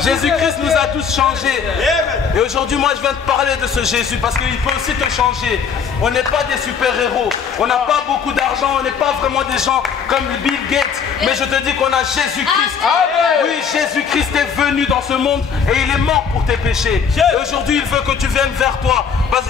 Jésus-Christ nous a tous changés. Et aujourd'hui, moi, je viens te parler de ce Jésus parce qu'il peut aussi te changer. On n'est pas des super-héros. On n'a pas beaucoup d'argent. On n'est pas vraiment des gens comme Bill Gates. Mais je te dis qu'on a Jésus-Christ. Oui, Jésus-Christ est venu dans ce monde et il est mort pour tes péchés. Et aujourd'hui, il veut que tu viennes vers toi,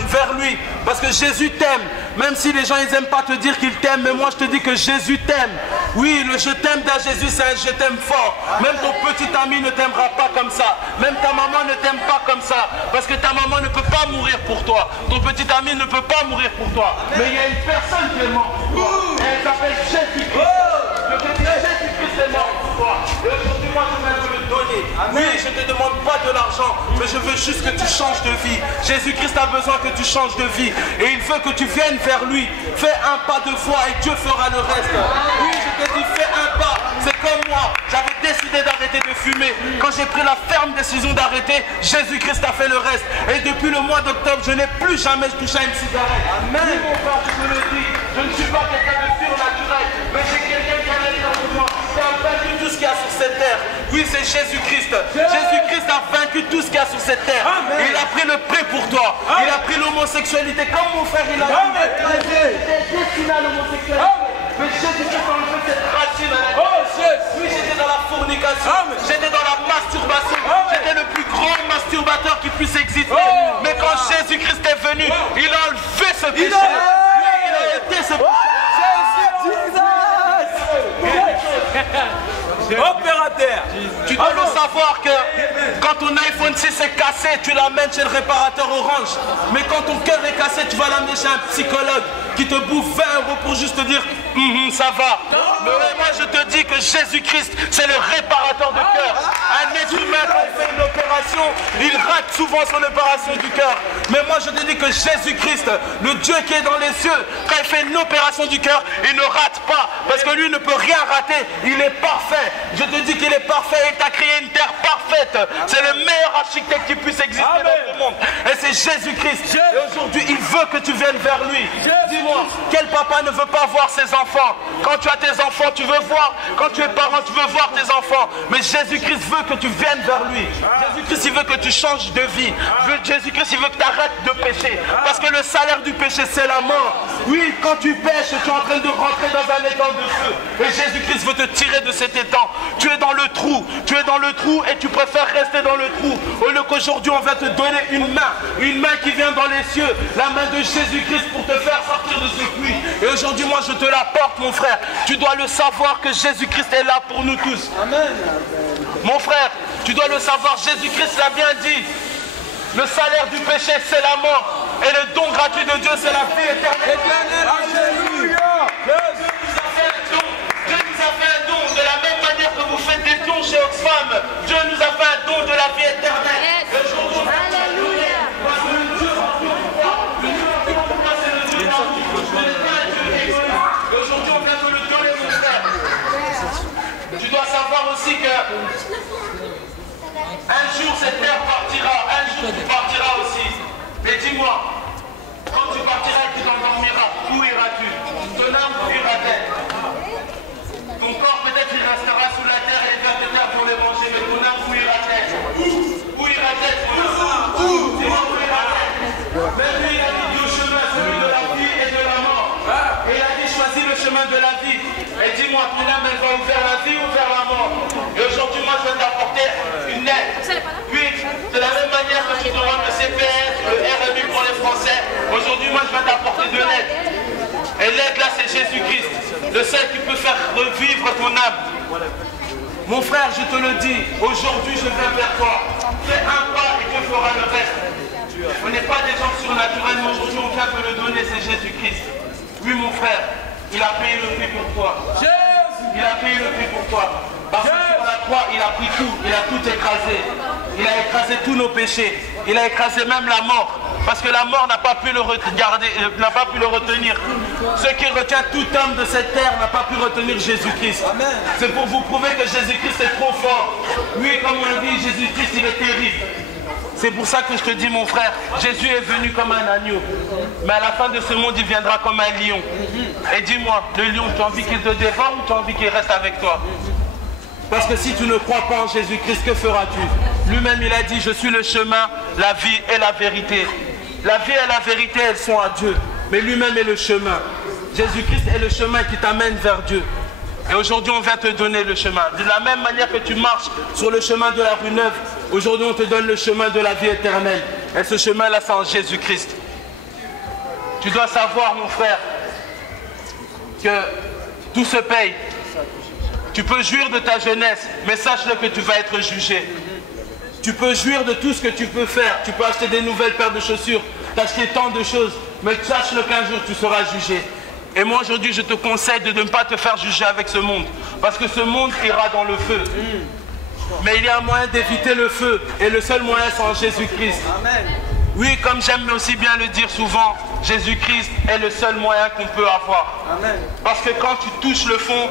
vers lui. Parce que Jésus t'aime. Même si les gens, ils n'aiment pas te dire qu'ils t'aiment. Mais moi, je te dis que Jésus t'aime. Oui, le je t'aime d'un Jésus, c'est un je t'aime fort. Même ton petit ami ne t'aimera pas comme ça. Même ta maman ne t'aime pas comme ça. Parce que ta maman ne peut pas mourir pour toi. Ton petit ami ne peut pas mourir pour toi. Mais il y a une personne qui est morte pour toi. Et elle s'appelle Jésus-Christ. Je te dis, Jésus-Christ est mort pour toi. Et aujourd'hui, moi, je viens te le donner. Oui, je ne te demande pas de l'argent, mais je veux juste que tu changes de vie. Jésus-Christ a besoin que tu changes de vie. Et il veut que tu viennes vers lui. Fais un pas de foi et Dieu fera le reste. Oui, je te dis, fais un pas. C'est comme moi. J'avais décidé d'arrêter de fumer. Quand j'ai pris la ferme décision d'arrêter, Jésus-Christ a fait le reste. Et depuis le mois d'octobre, je n'ai plus jamais touché à une cigarette. Amen. Oui, mon frère, je te le dis. Je ne suis pas quelqu'un de surnaturel, mais c'est quelqu'un qui a l'intérieur de moi, qui a vaincu tout ce qu'il y a sur cette terre. Oui, c'est Jésus-Christ. Jésus-Christ a vaincu tout ce qu'il y a sur cette terre. Amen. Il a pris le prix pour toi. Amen. Il a pris l'homosexualité comme mon frère, il a destiné à l'homosexualité. Mais Jésus-Christ a enlevé cette racine à la vie. Oui, j'étais dans la fornication. J'étais dans la masturbation. J'étais le plus grand masturbateur qui puisse exister. Mais quand Jésus-Christ est venu, il a enlevé ce péché. Il a été ce péché. Opérateur. Tu dois le savoir que quand ton iPhone 6 est cassé, tu l'amènes chez le réparateur Orange. Mais quand ton cœur est cassé, tu vas l'amener chez un psychologue qui te bouffe 20 € pour juste te dire ça va. Mais moi je te dis que Jésus-Christ, c'est le réparateur de cœur. Un être humain, quand il fait une opération, il rate souvent son opération du cœur. Mais moi je te dis que Jésus-Christ, le Dieu qui est dans les cieux, quand il fait une opération du cœur, il ne rate pas. Parce que lui ne peut rien rater, il est parfait. Je te dis qu'il est parfait, il t'a créé une terre parfaite. C'est le meilleur architecte qui puisse exister dans le monde. Et c'est Jésus-Christ. Et aujourd'hui, il veut que tu viennes vers lui. Dis-moi, quel papa ne veut pas voir ses enfants? Quand tu as tes enfants, tu veux voir. Quand tu es parent, tu veux voir tes enfants. Mais Jésus-Christ veut que tu viennes vers lui. Jésus-Christ, il veut que tu changes de vie. Jésus-Christ, il veut que tu arrêtes de pécher. Parce que le salaire du péché, c'est la mort. Oui, quand tu pêches, tu es en train de rentrer dans un étang de feu. Et Jésus-Christ veut te tirer de cet étang. Tu es dans le trou. Tu es dans le trou et tu préfères rester dans le trou. Au lieu qu'aujourd'hui, on va te donner une main qui vient dans les cieux. La main de Jésus-Christ pour te faire sortir de ce puits. Et aujourd'hui, moi, je te l'apporte, mon frère. Tu dois le savoir que Jésus-Christ est là pour nous tous. Amen. Mon frère, tu dois le savoir. Jésus-Christ l'a bien dit. Le salaire du péché, c'est la mort. Et le don gratuit de Dieu, c'est la vie éternelle. Alléluia. Dieu nous a fait un don. Dieu nous a fait un don. De la même manière que vous faites des dons chez Oxfam, Dieu nous a fait un don de la vie éternelle. Et aujourd'hui, alléluia. Parce que le Dieu en tout pouvoir, le Dieu en tout pouvoir, c'est le Dieu en tout pouvoir. Ce n'est pas un Dieu égoïste. Et aujourd'hui, on vient de le donner, mon frère. Tu dois savoir aussi que un jour cette terre partira, un jour tu partiras aussi. Mais dis-moi, quand tu partiras et tu t'endormiras, où iras-tu? Ton âme, où ira-t-elle? Ton corps peut-être il restera sous la terre et il va te faire pour les manger, mais ton âme, où ira-t-elle? Où ira-t-elle ton âme? Dis-moi, où ira-t-elle? Même lui, il a dit deux chemins, celui de la vie et de la mort. Et il a dit choisis le chemin de la vie. Et dis-moi, ton âme, elle va ou vers la vie ou vers la mort? Et aujourd'hui, moi, je vais t'apporter une aide. Puis, de la même manière que tu demandes le CPS, le RMI pour les Français, aujourd'hui, moi, je vais t'apporter de l'aide. Et l'aide, là, c'est Jésus-Christ, le seul qui peut faire revivre ton âme. Mon frère, je te le dis, aujourd'hui, je viens vers toi. Fais un pas et Dieu fera le reste. On n'est pas des gens surnaturels, mais aujourd'hui, on vient te le donner, c'est Jésus-Christ. Oui, mon frère, il a payé le prix pour toi. Il a payé le prix pour toi. Parce que sur la croix, il a pris tout, il a tout écrasé. Il a écrasé tous nos péchés. Il a écrasé même la mort. Parce que la mort n'a pas pu le regarder, n'a pas pu le retenir. Ce qui retient tout homme de cette terre n'a pas pu retenir Jésus-Christ. C'est pour vous prouver que Jésus-Christ est trop fort. Lui, comme on dit, Jésus-Christ, il est terrible. C'est pour ça que je te dis, mon frère, Jésus est venu comme un agneau. Mais à la fin de ce monde, il viendra comme un lion. Et dis-moi, le lion, tu as envie qu'il te dévore ou tu as envie qu'il reste avec toi? Parce que si tu ne crois pas en Jésus-Christ, que feras-tu? Lui-même, il a dit, je suis le chemin, la vie et la vérité. La vie et la vérité, elles sont à Dieu. Mais lui-même est le chemin. Jésus-Christ est le chemin qui t'amène vers Dieu. Et aujourd'hui, on vient te donner le chemin. De la même manière que tu marches sur le chemin de la rue Neuve, aujourd'hui, on te donne le chemin de la vie éternelle. Et ce chemin-là, c'est en Jésus-Christ. Tu dois savoir, mon frère, que tout se paye. Tu peux jouir de ta jeunesse, mais sache-le que tu vas être jugé. Tu peux jouir de tout ce que tu peux faire. Tu peux acheter des nouvelles paires de chaussures, t'acheter tant de choses, mais sache-le qu'un jour, tu seras jugé. Et moi, aujourd'hui, je te conseille de ne pas te faire juger avec ce monde. Parce que ce monde ira dans le feu. Mais il y a un moyen d'éviter le feu. Et le seul moyen, c'est en Jésus-Christ. Oui, comme j'aime aussi bien le dire souvent, Jésus-Christ est le seul moyen qu'on peut avoir. Parce que quand tu touches le fond,